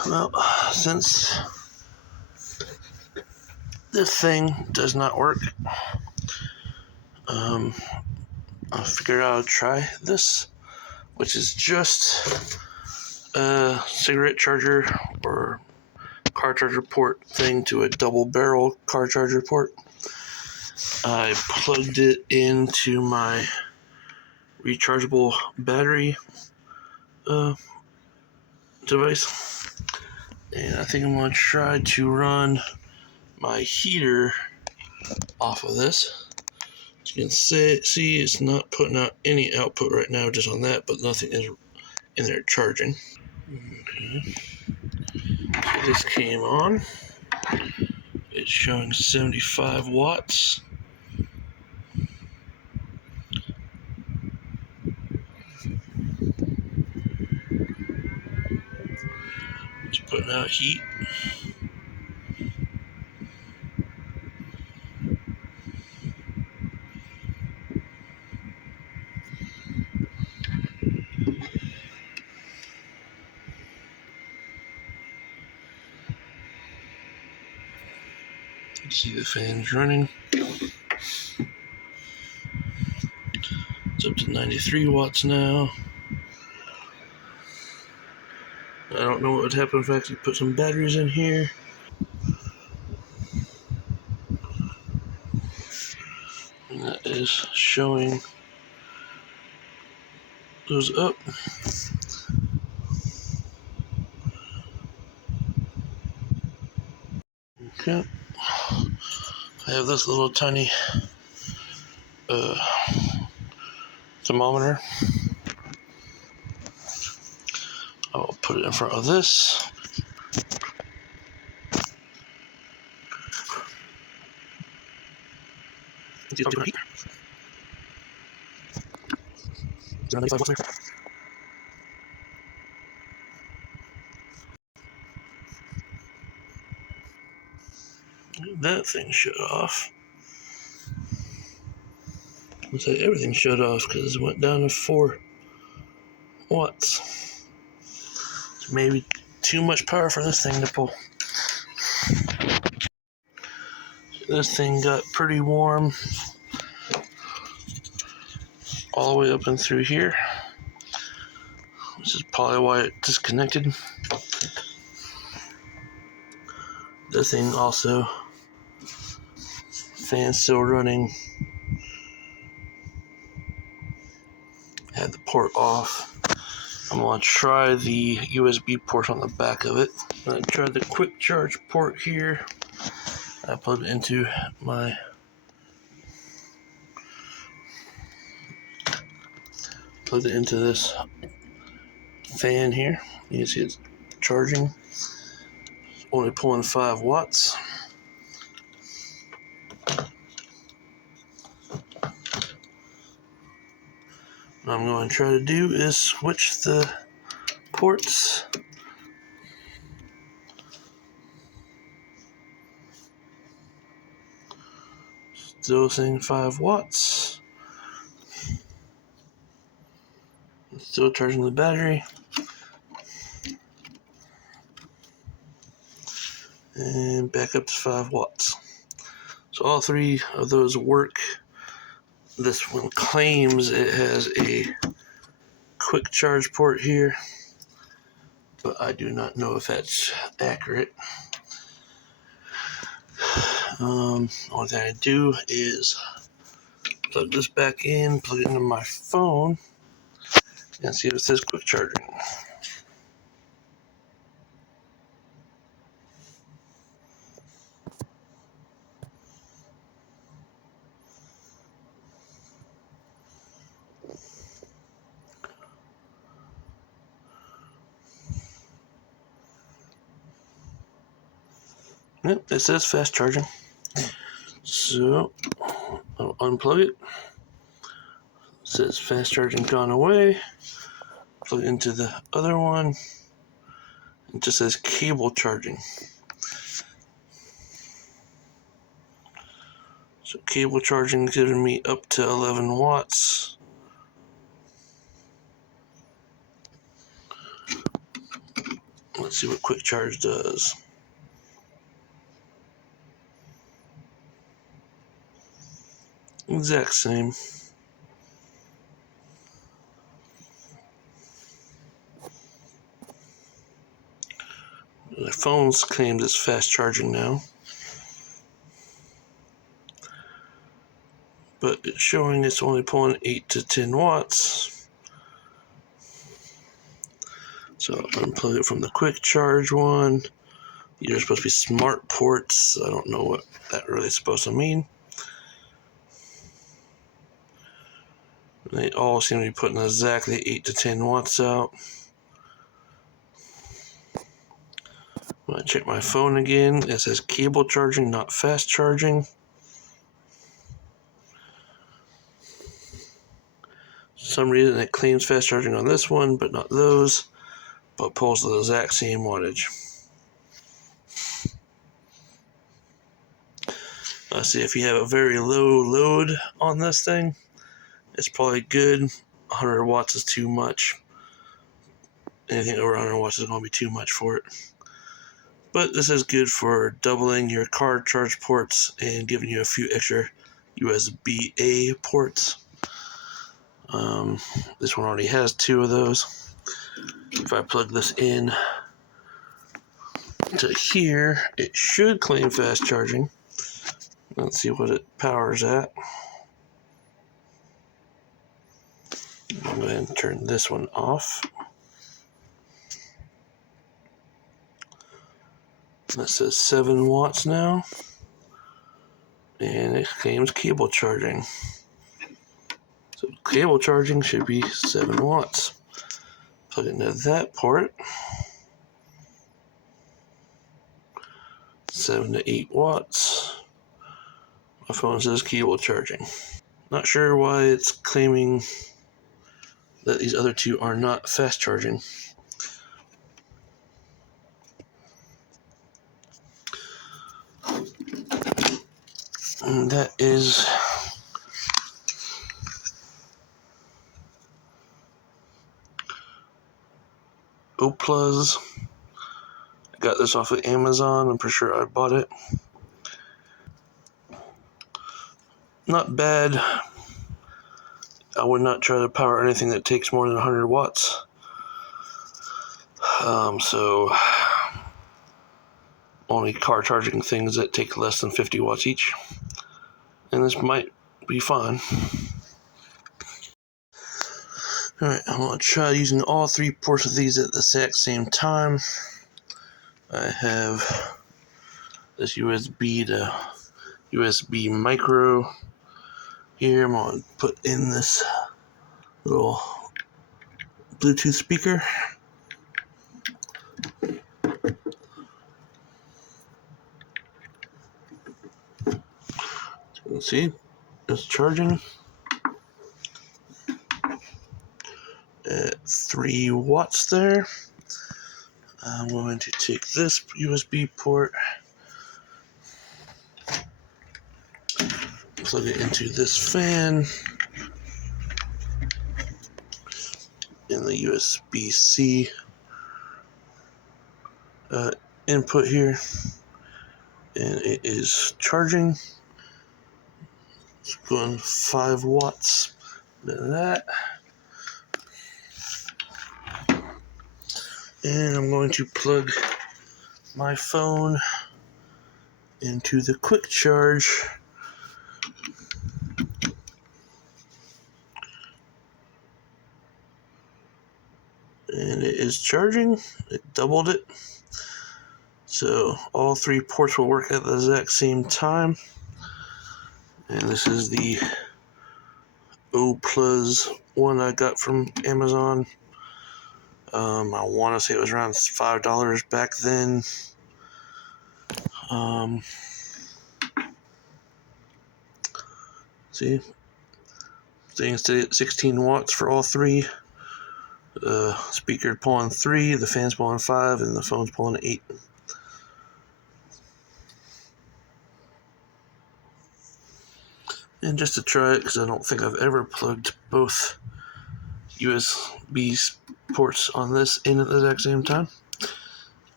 Well, since this thing does not work, I figured I would try this, which is just a cigarette charger or car charger port thing to a double barrel car charger port. I plugged it into my rechargeable battery device, and I think I'm going to try to run my heater off of this. As you can see, it's not putting out any output right now, just on that, but nothing is in there charging. Okay. So this came on. It's showing 75 watts. It's putting out heat. You see the fans running. It's up to 93 watts now. I don't know what would happen if I actually put some batteries in here. And that is showing goes up. Okay. I have this little tiny thermometer. I'll put it in front of this. That thing shut off. Looks like everything shut off because it went down to 4 watts. It's maybe too much power for this thing to pull. This thing got pretty warm all the way up and through here. This is probably why it disconnected. This thing also, fan still running. Had the port off. I'm going to try the USB port on the back of it. I tried the quick charge port here. I plugged it into my this fan here. You can see it's charging. It's only pulling 5 watts. What I'm going to try to do is switch the ports. Still saying 5 watts. Still charging the battery. And back up to 5 watts. So all 3 of those work. This one claims it has a quick charge port here, but I do not know if that's accurate. Only thing I do is plug this back in, plug it into my phone, and see if it says quick charging. Yep, it says fast charging. So I'll unplug it. It says fast charging gone away. Plug it into the other one. It just says cable charging. So cable charging is giving me up to 11 watts. Let's see what quick charge does. Exact same. The phone's claimed it's fast charging now, but it's showing it's only pulling 8 to 10 watts. So unplug it from the quick charge one. These are supposed to be smart ports. I don't know what that really is supposed to mean. They all seem to be putting exactly 8 to 10 watts out. When I check my phone again, it says cable charging, not fast charging. For some reason it claims fast charging on this one, but not those, but pulls the exact same wattage. See, if you have a very low load on this thing, it's probably good. 100 watts is too much. Anything over 100 watts is going to be too much for it. But this is good for doubling your car charge ports and giving you a few extra USB-A ports. This one already has 2 of those. If I plug this in to here, it should claim fast charging. Let's see what it powers at. I'm going to go ahead and turn this one off. That says 7 watts now. And it claims cable charging. So cable charging should be 7 watts. Plug it into that port. 7 to 8 watts. My phone says cable charging. Not sure why it's claiming that these other 2 are not fast charging. And that is Opluz. I got this off of Amazon. I'm pretty sure I bought it. Not bad. I would not try to power anything that takes more than 100 watts. So only car charging things that take less than 50 watts each. And this might be fine. Alright, I'm going to try using all 3 ports of these at the exact same time. I have this USB to USB micro here. I'm going to put in this little Bluetooth speaker. You can see it's charging at 3 watts there. I'm going to take this USB port, plug it into this fan in the USB-C input here, and it is charging. It's going 5 watts. Then that. And I'm going to plug my phone into the quick charge. And it is charging. It doubled it. So all 3 ports will work at the exact same time. And this is the Opluz one I got from Amazon. I want to say it was around $5 back then. See, staying steady at 16 watts for all 3. The speaker pulling 3, the fan's pulling 5, and the phone's pulling 8. And just to try it, because I don't think I've ever plugged both USB ports on this in at the exact same time,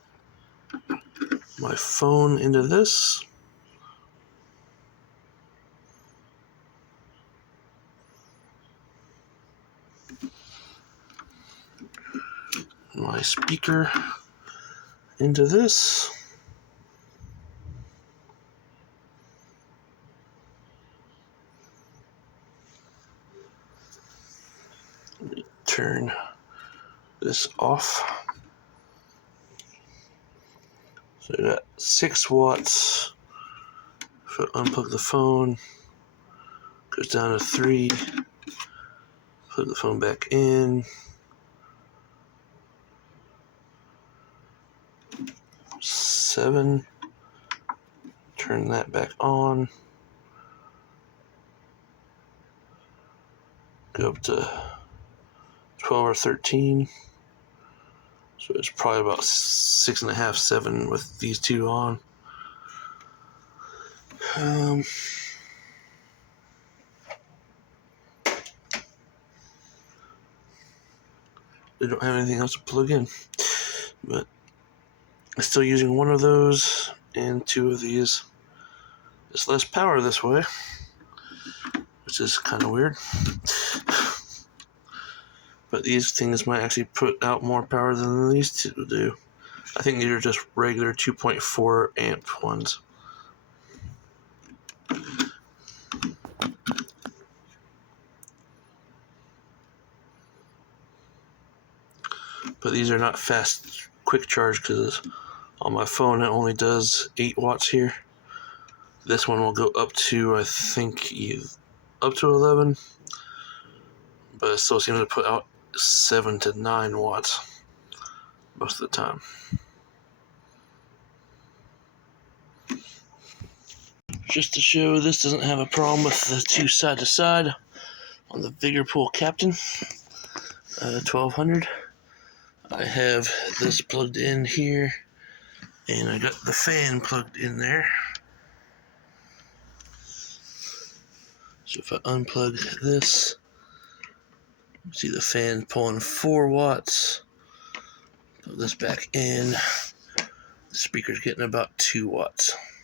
my phone into this. My speaker into this. Turn this off. So I got 6 watts. If I unplug the phone, goes down to 3. Plug the phone back in. 7. Turn that back on. Go up to 12 or 13. So it's probably about 6.5, 7 with these two on. They don't have anything else to plug in, but I'm still using one of those and 2 of these. It's less power this way, which is kind of weird. But these things might actually put out more power than these two do. I think these are just regular 2.4 amp ones. But these are not fast quick charge because on my phone it only does 8 watts here. This one will go up to, I think, up to 11. But it still seems to put out 7 to 9 watts most of the time. Just to show this doesn't have a problem with the 2 side to side on the Vigorpool Captain 1200. I have this plugged in here, and I got the fan plugged in there. So if I unplug this, see the fan pulling 4 watts. Put this back in. The speaker's getting about 2 watts.